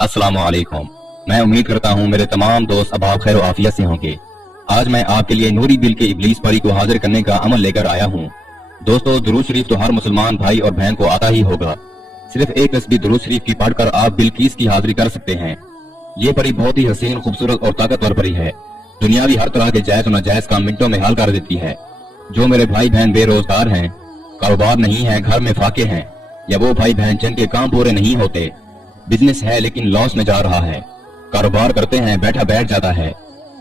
अस्सलाम वालेकुम। मैं उम्मीद करता हूँ मेरे तमाम दोस्त अब आप खैर व आफियत से होंगे। आज मैं आपके लिए नूरी दिल के इब्लीस परी को हाजिर करने का अमल लेकर आया हूँ। दोस्तों, दुरूद शरीफ तो हर मुसलमान भाई और बहन को आता ही होगा। सिर्फ एक तस्बीह दुरूद शरीफ की पढ़कर आप बिल्कीस की हाजिरी कर सकते हैं। ये परी बहुत ही हसीन, खूबसूरत और ताकतवर परी है। दुनियावी हर तरह के जायज और नाजायज काम मिनटों में हल कर देती है। जो मेरे भाई बहन बेरोजगार हैं, कारोबार नहीं है, घर में फाके हैं, या वो भाई बहन जिनके काम पूरे नहीं होते, बिजनेस है लेकिन लॉस में जा रहा है, कारोबार करते हैं बैठा बैठ जाता है।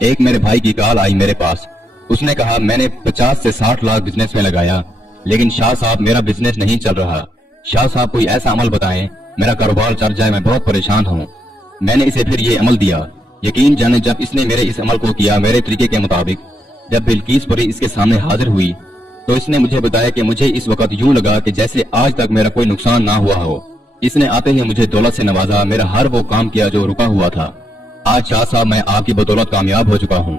एक मेरे भाई की कॉल आई मेरे पास। उसने कहा मैंने 50 से 60 लाख बिजनेस में लगाया, लेकिन शाह साहब मेरा बिजनेस नहीं चल रहा। शाह साहब कोई ऐसा अमल बताएं मेरा कारोबार चल जाए, मैं बहुत परेशान हूँ। मैंने इसे फिर ये अमल दिया। यकीन जाने जब इसने मेरे इस अमल को किया मेरे तरीके के मुताबिक, जब बिल्कीस परी इसके सामने हाजिर हुई तो इसने मुझे बताया कि मुझे इस वक्त यूं लगा कि जैसे आज तक मेरा कोई नुकसान ना हुआ हो। इसने आते ही मुझे दौलत से नवाजा, मेरा हर वो काम किया जो रुका हुआ था। आज शाह साहब मैं आपकी बदौलत कामयाब हो चुका हूँ।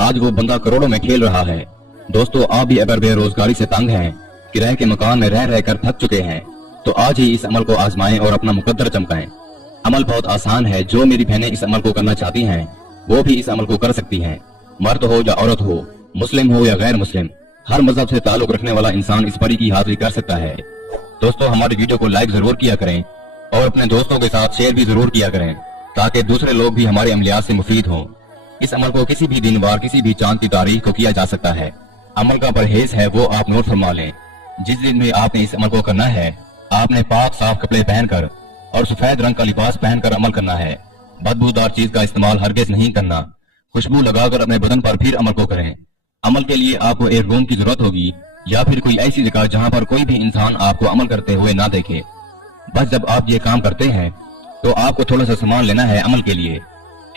आज वो बंदा करोड़ों में खेल रहा है। दोस्तों, आप भी अगर बेरोजगारी से तंग हैं, किराए के मकान में रह रहकर थक चुके हैं, तो आज ही इस अमल को आजमाएं और अपना मुकद्दर चमकाएं। अमल बहुत आसान है। जो मेरी बहनें इस अमल को करना चाहती हैं वो भी इस अमल को कर सकती हैं। मर्द हो या औरत हो, मुस्लिम हो या गैर मुस्लिम, हर मजहब से ताल्लुक रखने वाला इंसान इस परी की हाजिरी कर सकता है। दोस्तों, हमारी वीडियो को लाइक जरूर किया करें और अपने दोस्तों के साथ शेयर भी जरूर किया करें, ताकि दूसरे लोग भी हमारे अमलियात से मुफीद हों। इस अमल को किसी भी दिन वार, किसी भी चांद की तारीख को किया जा सकता है। अमल का परहेज है वो आप नोट फरमा लें। जिस दिन भी आपने इस अमल को करना है, आपने पाक साफ कपड़े पहनकर और सफेद रंग का लिबास पहनकर अमल करना है। बदबूदार चीज का इस्तेमाल हरगिज नहीं करना। खुशबू लगाकर अपने बदन पर फिर अमल को करें। अमल के लिए आपको एक रूम की जरूरत होगी या फिर कोई ऐसी जगह जहां पर कोई भी इंसान आपको अमल करते हुए ना देखे। बस जब आप ये काम करते हैं तो आपको थोड़ा सा सामान लेना है अमल के लिए।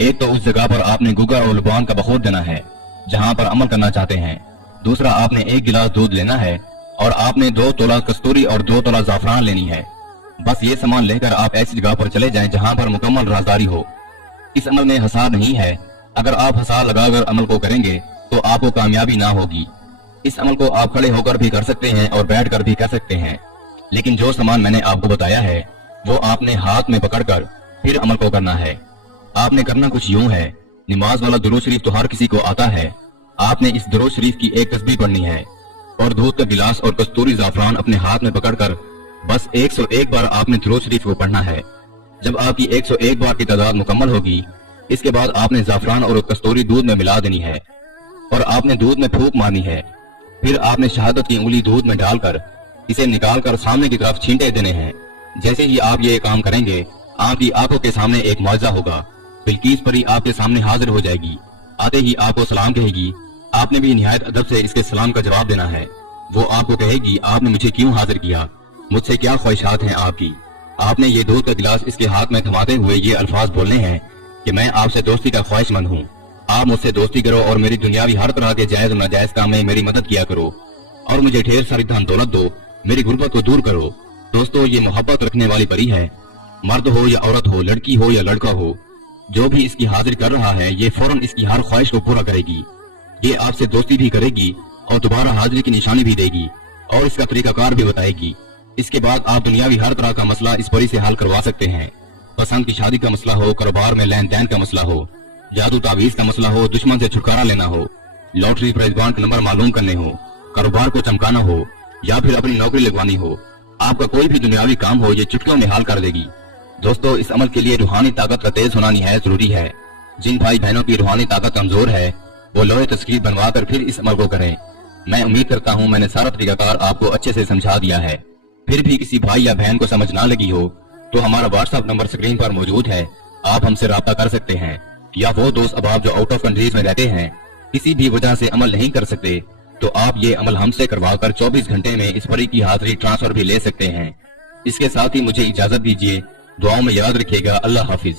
एक तो उस जगह पर आपने गुगर और लुबान का बखूर देना है जहां पर अमल करना चाहते हैं। दूसरा, आपने 1 गिलास दूध लेना है और आपने 2 तोला कस्तूरी और 2 तोला जाफरान लेनी है। बस ये सामान लेकर आप ऐसी जगह पर चले जाएं जहां पर मुकम्मल राजदारी हो। इस अमल में हसार नहीं है। अगर आप हसार लगाकर अमल को करेंगे तो आपको कामयाबी ना होगी। इस अमल को आप खड़े होकर भी कर सकते हैं और बैठ कर भी कर सकते हैं, लेकिन जो सामान मैंने आपको बताया है वो आपने हाथ में पकड़कर फिर अमल को करना है। आपने करना कुछ यूं है। नमाज वाला दुरूद शरीफ तो हर किसी को आता है। आपने इस दुरूद शरीफ की एक तस्बीह पढ़नी है और दूध का गिलास और कस्तूरी जाफरान अपने हाथ में पकड़कर बस 101 बार आपने दुरूद शरीफ को पढ़ना है। जब आपकी 101 बार की तादाद मुकम्मल होगी, इसके बाद आपने जाफरान और कस्तूरी दूध में मिला देनी है और आपने दूध में फूंक मारनी है। फिर आपने शहादत की उंगली दूध में डालकर इसे निकालकर सामने की तरफ छींटे देने हैं। जैसे ही आप ये काम करेंगे, आपकी आंखों के सामने एक मुआवजा होगा। बिल्कीस परी आपके सामने हाजिर हो जाएगी। आते ही आपको सलाम कहेगी। आपने भी निहायत अदब से इसके सलाम का जवाब देना है। वो आपको कहेगी आपने मुझे क्यों हाजिर किया, मुझसे क्या ख्वाहिशात हैं आपकी। आपने ये दूध का गिलास इसके हाथ में थमाते हुए ये अल्फाज बोलने हैं कि मैं आपसे दोस्ती का ख्वाहिशमंद हूँ। आप मुझसे दोस्ती करो और मेरी दुनियावी हर तरह के जायज और नाजायज काम में मेरी मदद किया करो और मुझे ढेर सारी धन दौलत दो, मेरी गुर्बत को दूर करो। दोस्तों, ये मोहब्बत रखने वाली परी है। मर्द हो या औरत हो, लड़की हो या लड़का हो, जो भी इसकी हाजिर कर रहा है ये फौरन इसकी हर ख्वाहिश को पूरा करेगी। ये आपसे दोस्ती भी करेगी और दोबारा हाजिरी की निशानी भी देगी और इसका तरीकाकार भी बताएगी। इसके बाद आप दुनियावी हर तरह का मसला इस परी से हल करवा सकते हैं। पसंद की शादी का मसला हो, कारोबार में लेन देन का मसला हो, जादू तावीज का मसला हो, दुश्मन से छुटकारा लेना हो, लॉटरी मेजबान के नंबर मालूम करने हो, कारोबार को चमकाना हो या फिर अपनी नौकरी लगवानी हो, आपका कोई भी दुनियावी काम हो, ये चुटकियों में हाल कर देगी। दोस्तों, इस अमल के लिए रूहानी ताकत का तेज होना निहायत जरूरी है। जिन भाई बहनों की रूहानी ताकत कमजोर है वो लोहे तस्कीर बनवा कर फिर इस अमल को करें। मैं उम्मीद करता हूँ मैंने सारा तरीकाकार आपको अच्छे से समझा दिया है। फिर भी किसी भाई या बहन को समझ ना लगी हो तो हमारा व्हाट्सएप नंबर स्क्रीन पर मौजूद है, आप हमसे राब्ता कर सकते हैं। या वो दोस्त अब आप जो आउट ऑफ कंट्रीज में रहते हैं, किसी भी वजह से अमल नहीं कर सकते, तो आप ये अमल हमसे करवाकर 24 घंटे में इस परी की हाजिरी ट्रांसफर भी ले सकते हैं। इसके साथ ही मुझे इजाजत दीजिए। दुआओं में याद रखिएगा। अल्लाह हाफिज।